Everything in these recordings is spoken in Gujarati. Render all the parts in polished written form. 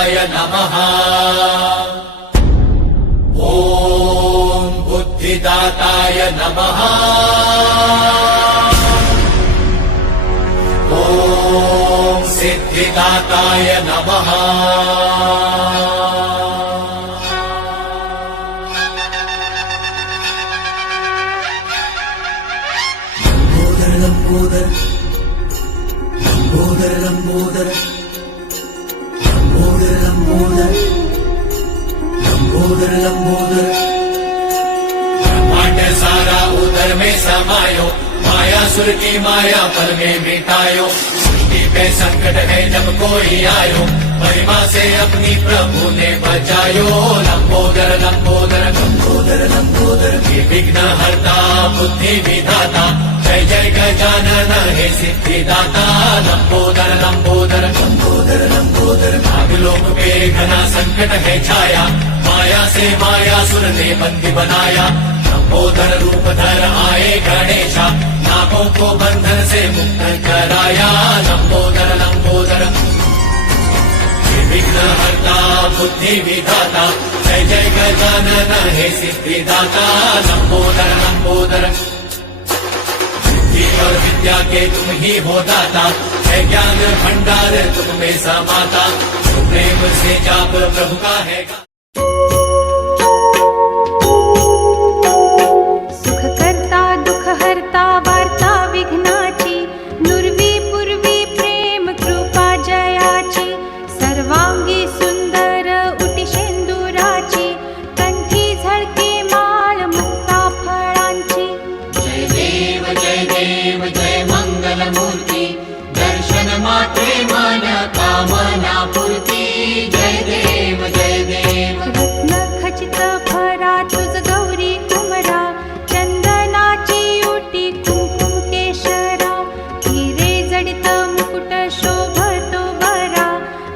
बुद्धिदाताय नमः। ॐ बुद्धिदाताय नमः। ॐ सिद्धिदाताय नमः। लंबोदर लंबोदर लंबोदर लंबोदर लंबोदर लंबोदर लंबोदर ब्रह्मांड सारा उदर में समायो, माया सुर की माया पल में मिटायो। सृष्टि पे संकट है जब कोई आयो, महिमा से अपनी प्रभु ने बचायो। लंबोदर लंबोदर लंबोदर लंबोदर विघ्न हरता बुद्धि विधाता, जय जय गजानन हे सिद्धिदाता। लंबोदर लंबोदर लंबोदर लंबोदर नागलोक पे घना संकट है छाया, माया से माया सुर ने बंदी बनाया। लंबोदर रूप धर आए गणेशा, नागों को बंधन से मुक्त कराया। लंबोदर लंबोदर विघ्न हरता बुद्धि विधाता, जय जय गजानन हे सिद्धिदाता। लंबोदर लंबोदर और विद्या के तुम ही हो दाता, है ज्ञान भंडार तुम में समाता। प्रेम से जाप प्रभु का है। सुख करता दुख हरता वार्ता विघ्नाची, नुर्वी पूर्वी प्रेम कृपा जयाची। सर्वांगी सुंदर उटी शेंदुराची, कंठी झळके माळ मुक्ता फळांची। जय देव जय मंगल मूर्ती, दर्शन मात्रे मन कामना पूर्ती। जय देव रत्न खचित फरा तुझ गौरी कुमरा, चंदनाची उटी कुंकुम केशरा। हिरे जडित मुकुट शोभतो बरा,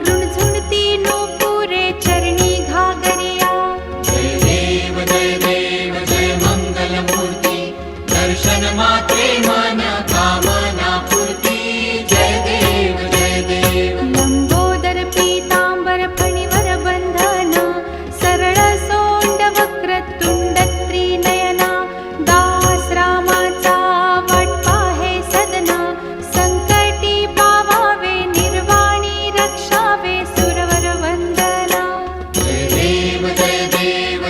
रुणझुणती नूपुरे चरणी घागरिया। जय देव जय मंगल मूर्ती, दर्शन मात्रे मन कामना पूर्ती। जय देव लंबोदर पीतांबर फणीवर बंधन, सरळ सोंड वक्र तुंड त्रिनयना। दास रामाचा वाट पाहे सदना, संकटी पावावे निर्वाणी रक्षावे सुरवर वंदना। जय देव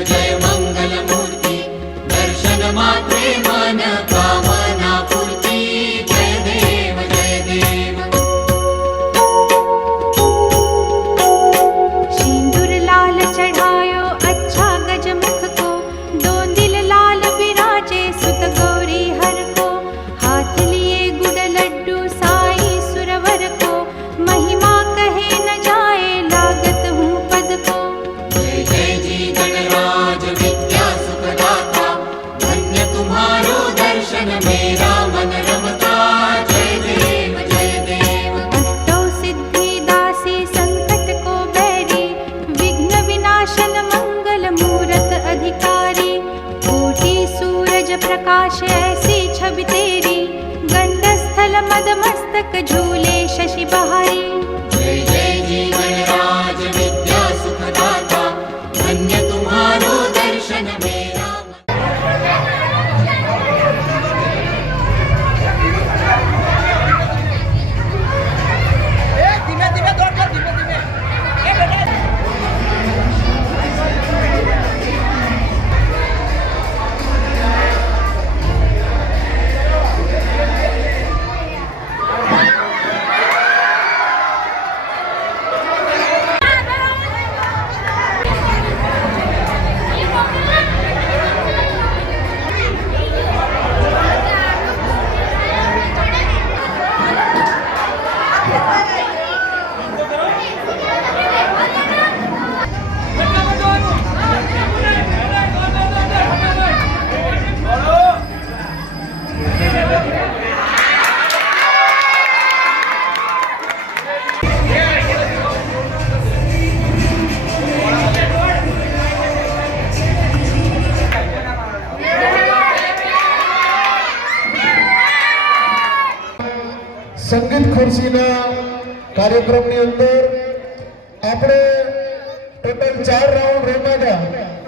जय मंगल मूर्ती, दर्शन मात्रे मन कामना पूर्ती। जय देव सिंदूर लाल चढ़ायो अच्छा गजमुख को, दो दिल लाल विराजे सुत गौरी हर को। हाथ लिए गुड़ लड्डू साई सुरवर को, महिमा कहे न जाए लागत हूँ पद को। जय जी गणराज विद्या सुखदाता, धन्य तुम्हारो दर्शन मेरा मन रमता। जय देव अष्टौ सिद्धि दासी संकट को बैरी, विघ्न विनाशन मंगल मूरत अधिकारी। कोटि सूरज प्रकाश ऐसी छवि तेरी, गंडस्थल मद मस्तक झूले शशि बहारी। जय जी गणराज विद्या सुखदाता, धन्य तुम्हारो दर्शन मेरा। સંગીત ખુરશીના કાર્યક્રમની અંદર આપણે આપણે ટોટલ 4 રાઉન્ડ રમ્યા હતા,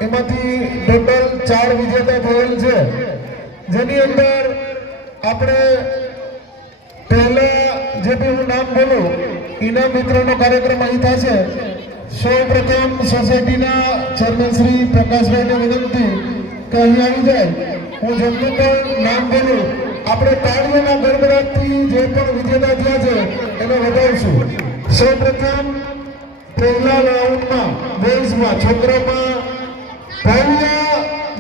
એમાંથી ટોટલ 4 વિજેતા થયેલ છે, જેની અંદર આપણે પહેલા જે બી હું નામ બોલું ઇનામ વિતરણનો કાર્યક્રમ અહીં થશે. સૌ પ્રથમ સોસાયટીના ચેરમેન શ્રી પ્રકાશભાઈને વિનંતી કે અહીં આવી જાય. હું જેમનું પણ નામ બોલું આપણે તાળીઓના ગડગડાટથી જે પણ વિજેતા થયા છે એને વધારશું. સૌ પ્રથમ પહેલા રાઉન્ડમાં બોયઝમાં છોકરામાં ભવ્ય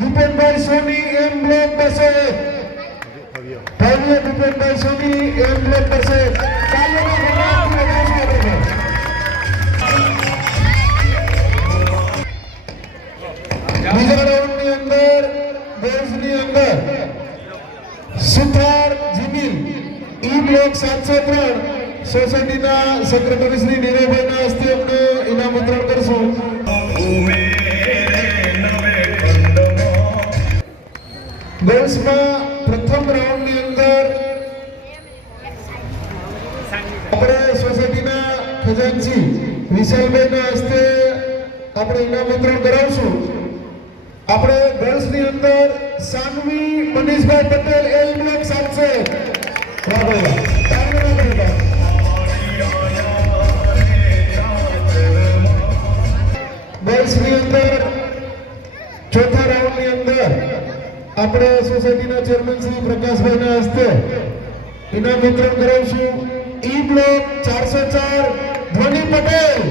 દીપેનભાઈ સોની એમ બ્લોક 201, ભવ્ય દીપેનભાઈ સોની એમ બ્લોક 201. બીજા રાઉન્ડની અંદર બોયઝની અંદર સુથાર જીમિલ ઈ બ્લોક 703 સોસાયટીના સેક્રેટરી શ્રી નીરવભાઈના હસ્તે અમને ઇનામ વિતરણ કરશું. ગર્લ્સમાં પ્રથમ રાઉન્ડની અંદર આપણે સોસાયટીના ખજાનચી વિશાલભાઈના હસ્તે આપણે ઇનામ વિતરણ કરાવશું. આપણે ગર્લ્સની અંદર સાનવી મનીષભાઈ પટેલ એલ બ્લોક 700. બોયઝની અંદર ચોથા રાઉન્ડની અંદર આપણે સોસાયટીના ચેરમેન શ્રી પ્રકાશભાઈના હસ્તે ઇનામ વિતરણ કરાવશું. ઈ બ્લોક 404 ધ્વનિ પટેલ.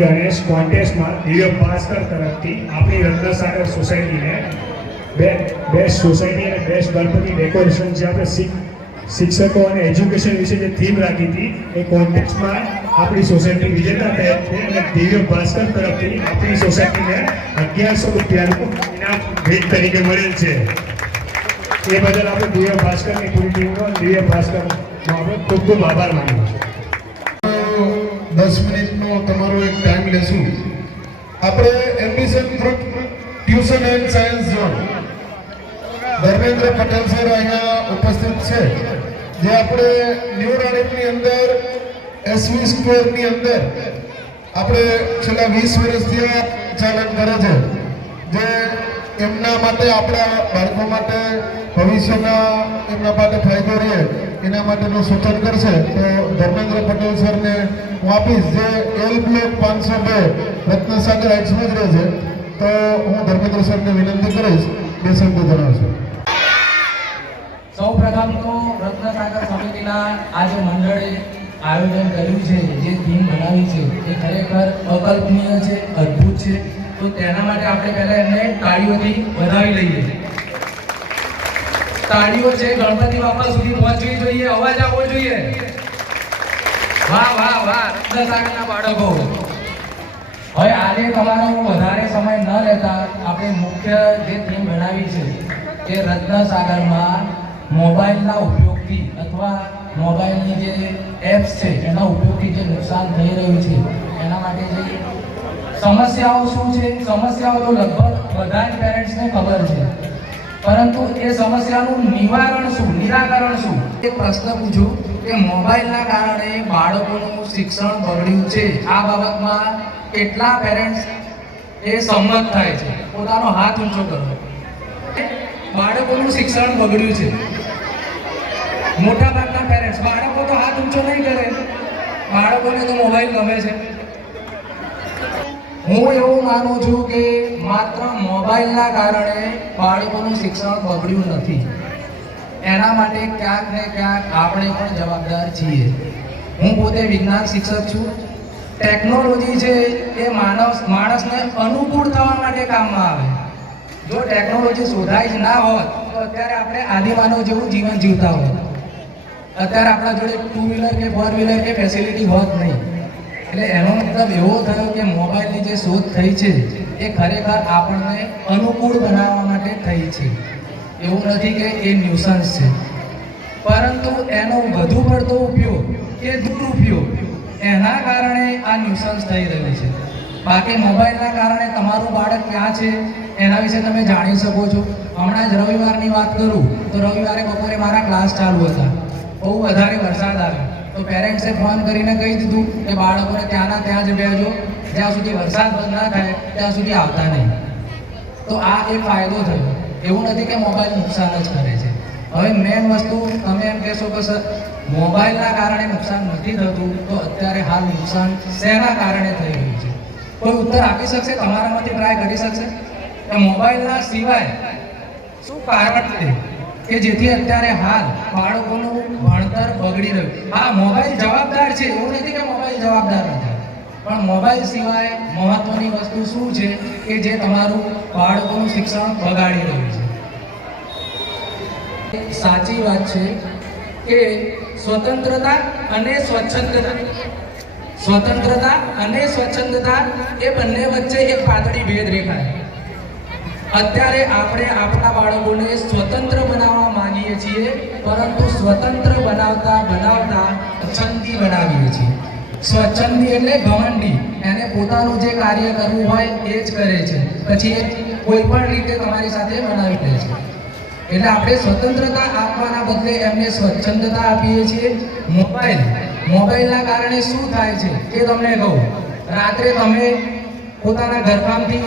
ગણેશ કોન્ટેસ્ટમાં દિવ્ય ભાસ્કર તરફથી આપણી રત્નસાગર સોસાયટીને બેસ્ટ સોસાયટી અને બેસ્ટ ગણપતિ ડેકોરેશન જે આપણે શિક્ષકો અને એજ્યુકેશન વિશે જે થીમ રાખી હતી એ કોન્ટેસ્ટમાં આપણી સોસાયટી વિજેતા થઈ હતી અને દિવ્ય ભાસ્કર તરફથી આપણી સોસાયટીને 1100 રૂપિયાનું ઇનામ ભેટ તરીકે મળેલ છે. એ બદલ આપણે દિવ્ય ભાસ્કરની પૂરી ટીમનો દિવ્ય ભાસ્કરનો આપણે ખૂબ ખૂબ આભાર માનીએ છીએ. 10 મિનિટનો તમારો એક ટાઈમ લેશું. આપણે ambition group tuition and science zone Dharmendra Patel sir અહીંયા ઉપસ્થિત છે, જે આપણે ન્યૂ રાણીપની અંદર એસવી સ્ક્વેરની અંદર આપણે છેલ્લા 20 વર્ષથી આ ચાલન કરે છે, જે એમના માટે આપણા બાળકો માટે ભવિષ્યના એમના માટે ફાયદો રહે એના માટેનું સૂચન કરશે. તો ધર્મેન્દ્ર પટેલ સરને હું આપીશ, જે એલ બ્લોક 502 રત્નસાગર હાઇટ્સમાં જ રહે છે. તો હું ધર્મેન્દ્ર સરને વિનંતી કરીશ, બે શબ્દો જણાવશો. સૌ પ્રથમ તો રત્નસાગર સમિતિના આ જે મંડળે આયોજન કર્યું છે, જે થીમ બનાવી છે એ ખરેખર અકલ્પનીય છે, અદ્ભુત છે. તો તેના માટે આપણે પહેલા એમને તાળીઓથી વધાવી લઈએ. તાળીઓ છે ગણપતિ બાપા સુધી પહોંચવી જોઈએ, અવાજ આવવો જોઈએ. વાહ વાહ વાહ રત્નસાગરના બાળકો. હવે આજે તમારો વધારે સમય ન લેતા આપણે મુખ્ય જે થીમ બનાવી છે કે રત્નસાગરમાં મોબાઈલના ઉપયોગથી અથવા મોબાઈલની જે એપ્સ છે એના ઉપયોગથી જે નુકસાન થઈ રહ્યું છે એના માટે જે સમસ્યાઓ શું છે, સમસ્યાઓ તો લગભગ બધા જ પેરેન્ટ્સને ખબર છે, પરંતુ એ સમસ્યાનું નિવારણ શું, નિરાકરણ શું? એક પ્રશ્ન પૂછું કે મોબાઈલના કારણે બાળકોનું શિક્ષણ બગડ્યું છે, આ બાબતમાં કેટલા પેરેન્ટ્સ એ સંમત થાય છે? પોતાનો હાથ ઊંચો કરો. બાળકોનું શિક્ષણ બગડ્યું છે, મોટા ભાગના પેરેન્ટ્સ. બાળકો તો હાથ ઊંચો નહીં કરે, બાળકોને તો મોબાઈલ ગમે છે. હું એવું માનું છું કે માત્ર મોબાઈલના કારણે બાળકોનું શિક્ષણ બગડ્યું નથી, એના માટે ક્યાંક ને ક્યાંક આપણે પણ જવાબદાર છીએ. હું પોતે વિજ્ઞાન શિક્ષક છું. ટેકનોલોજી છે એ માણસને અનુકૂળ થવા માટે કામમાં આવે. જો ટેકનોલોજી શોધાઈ જ ના હોત તો અત્યારે આપણે આદિમાનવ જેવું જીવન જીવતા હોત. અત્યારે આપણા જોડે 2 વ્હીલર કે 4 વ્હીલર કે ફેસિલિટી હોત નહીં. એટલે એનો મતલબ એવો થયો કે મોબાઈલની જે શોધ થઈ છે એ ખરેખર આપણને અનુકૂળ બનાવવા માટે થઈ છે. એવું નથી કે એ ન્યુસન્સ છે, પરંતુ એનો વધુ પડતો ઉપયોગ કે દુરુપયોગ એના કારણે આ ન્યુસન્સ થઈ રહ્યું છે. બાકી મોબાઈલના કારણે તમારું બાળક ક્યાં છે એના વિશે તમે જાણી શકો છો. હમણાં જ રવિવારની વાત કરું તો રવિવારે બપોરે મારા ક્લાસ ચાલુ હતા, બહુ વધારે વરસાદ આવ્યો તો પેરેન્ટ્સે ફોન કરીને કહી દીધું કે બાળકોને ત્યાંના ત્યાં જ બેસજો, જ્યાં સુધી વરસાદ બંધ ના થાય ત્યાં સુધી આવતા નહીં. તો આ એક ફાયદો થયો. એવું નથી કે મોબાઈલ નુકસાન જ કરે છે. હવે મેઇન વસ્તુ તમે એમ કહેશો કે સર મોબાઈલના કારણે નુકસાન નથી થતું, તો અત્યારે હાલ નુકસાન શેના કારણે થઈ રહ્યું છે? કોઈ ઉત્તર આપી શકશે? તમારામાંથી ટ્રાય કરી શકશે કે મોબાઈલના સિવાય શું કારણ છે કે જેથી અત્યારે હાલ બાળકોનું ભણતર બગડી રહ્યું? હા, મોબાઈલ જવાબદાર છે, એવું નથી કે મોબાઈલ જવાબદાર નથી, પણ મોબાઈલ સિવાય મહત્વની વસ્તુ શું છે કે જે તમારું બાળકોનું શિક્ષણ બગાડી રહ્યું છે? સાચી વાત છે કે સ્વતંત્રતા અને સ્વચ્છંદતા એ બંને વચ્ચે એક પાતળી ભેદ રેખા છે. અત્યારે આપણે આપણા બાળકોને સ્વતંત્ર બનાવવા માંગીએ છીએ, પરંતુ સ્વતંત્ર બનાવતા સ્વચ્છંદી બનાવીએ છીએ. સ્વચ્છંદી એટલે ઘમંડી, એને પોતાનું જે કાર્ય કરવું હોય એ જ કરે છે, પછી એ કોઈ પણ રીતે તમારી સાથે બનાવી દે છે. એટલે આપણે સ્વતંત્રતા આપવાના બદલે એમને સ્વચ્છંદતા આપીએ છીએ. મોબાઈલના કારણે શું થાય છે એ તમને કહું. રાત્રે તમે પોતાના ઘરકામથી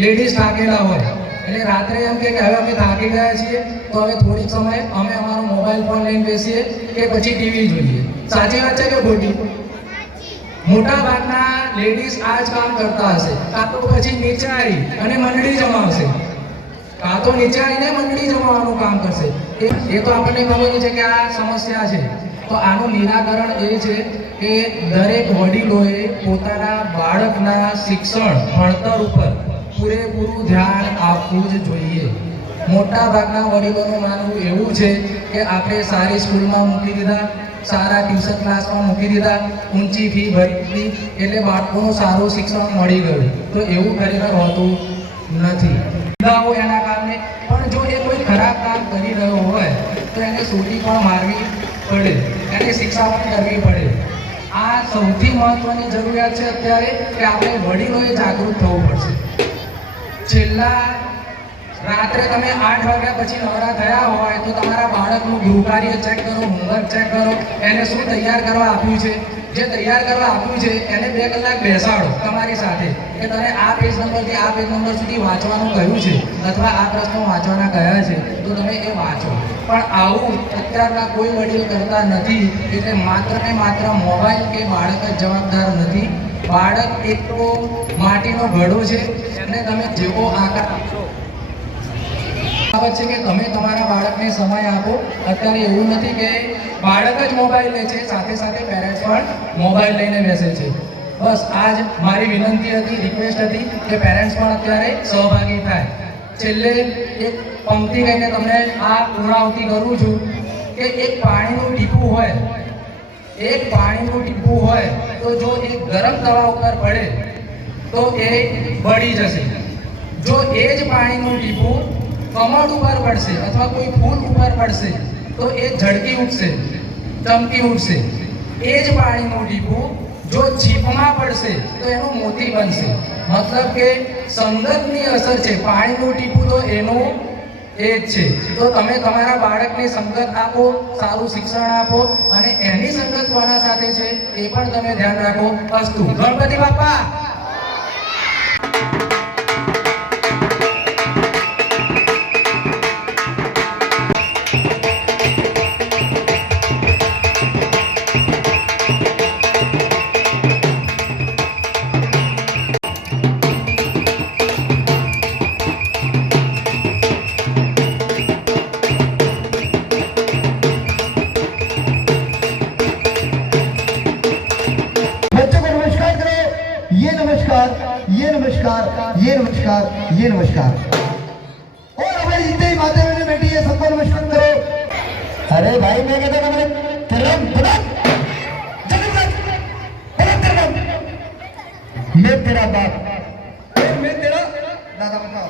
લેડીઝ થાકેલા હોય એટલે રાત્રે એમ કે હવે અમે થાકી ગયા છીએ તો હવે થોડીક સમય અમે અમારો મોબાઈલ ફોન લઈને બેસીએ કે પછી ટીવી જોઈએ. સાચી વાત છે કે ખોટી? મોટા ભાગના લેડીઝ આ જ કામ કરતા હશે. કાં તો પછી નીચે આવી અને મંડળી જમાવશે, કાં તો નીચે આવીને મંડળી જમાવવાનું કામ કરશે. એ તો આપણને ખબર છે કે આ સમસ્યા છે. તો આનું નિરાકરણ એ છે કે દરેક વડીલોએ પોતાના બાળકના શિક્ષણ ભણતર ઉપર પૂરેપૂરું ધ્યાન આપવું જ જોઈએ. મોટા ભાગના વડીલોનું માનવું એવું છે કે આપણે સારી સ્કૂલમાં મૂકી દીધા, સારા ટ્યુશન ક્લાસમાં મૂકી દીધા, ઊંચી ફી ભરી દીધી એટલે બાળકોનું સારું શિક્ષણ મળી ગયું. તો એવું ખરેખર હોતું નથી. એના કારણે પણ જો એ કોઈ ખરાબ કામ કરી રહ્યો હોય તો એને સૂટી પણ મારવી પડે, એને શિક્ષા પણ કરવી પડે. આ સૌથી મહત્વની જરૂરિયાત છે અત્યારે કે આપણે વડીલોએ જાગૃત થવું પડશે. છેલ્લા રાત્રે તમે 8 વાગ્યા પછી નવરા થયા હોય તો તમારા બાળકનું ગૃહકાર્ય ચેક કરો, હોમવર્ક ચેક કરો, એને શું તૈયાર કરવા આપ્યું છે. જે તૈયાર કરવા આપ્યું છે એને 2 કલાક બેસાડો તમારી સાથે કે તને આ પેજ નંબરથી આ પેજ નંબર સુધી વાંચવાનું કહ્યું છે અથવા આ પ્રશ્નો વાંચવાના કહ્યા છે તો તમે એ વાંચો. પણ આવું અત્યારના કોઈ વડીલ કરતા નથી. એટલે માત્ર ને માત્ર મોબાઈલ કે બાળક જ જવાબદાર નથી. બાળક એક તો માટીનો ઘડો છે, એને તમે જેવો આકાર આપશો. બાબત છે કે તમે તમારા બાળકને સમય આપો. અત્યારે એવું નથી કે બાળક જ મોબાઈલ લે છે, સાથે સાથે પેરેન્ટ્સ પણ મોબાઈલ લઈને બેસે છે. બસ આ જ મારી વિનંતી હતી, રિક્વેસ્ટ હતી કે પેરેન્ટ્સ પણ અત્યારે સહભાગી થાય. છેલ્લે એક પંક્તિ કહીને તમને આ પૂર્ણાહુતિ કરું છું કે એક પાણીનું ટીપું હોય તો જો એ ગરમ તવા ઉપર પડે તો એ બળી જશે. જો એ જ પાણીનું ટીપું કમળ ઉપર પડશે અથવા કોઈ ફૂલ ઉપર પડશે તો એ ઝળકી ઉઠશે, ચમકી ઉઠશે. એ જ પાણીનું ટીપું જો છીપમાં પડશે તો એનું મોતી બનશે. મતલબ કે સંગતની અસર છે. પાણીનું ટીપું તો એનું એ જ છે. તો તમે તમારા બાળકને સંગત આપો, સારું શિક્ષણ આપો અને એની સંગત કોના સાથે છે એ પણ તમે ધ્યાન રાખો. અસ્તુ. ગણપતિ બાપા. ये नमस्कार और हमारी जितनी माता बहने बैठी है सबको नमस्कार करो. अरे भाई मैं कहता था मैंने मैं तेरा बाप, मैं तेरा दादा बताओ.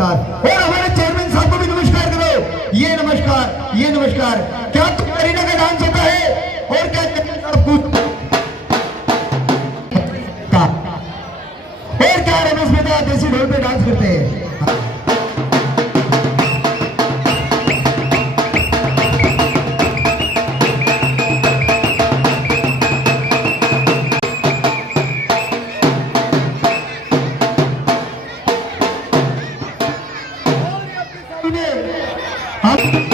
नमस्कार। और हमारे चेयरमैन साहब को भी नमस्कार करो। ये नमस्कार, ये नमस्कार। क्या करीना का डांस होता है और क्या कुछ और क्या रमेश बेटा देसी ढोल पे डांस करते हैं। हम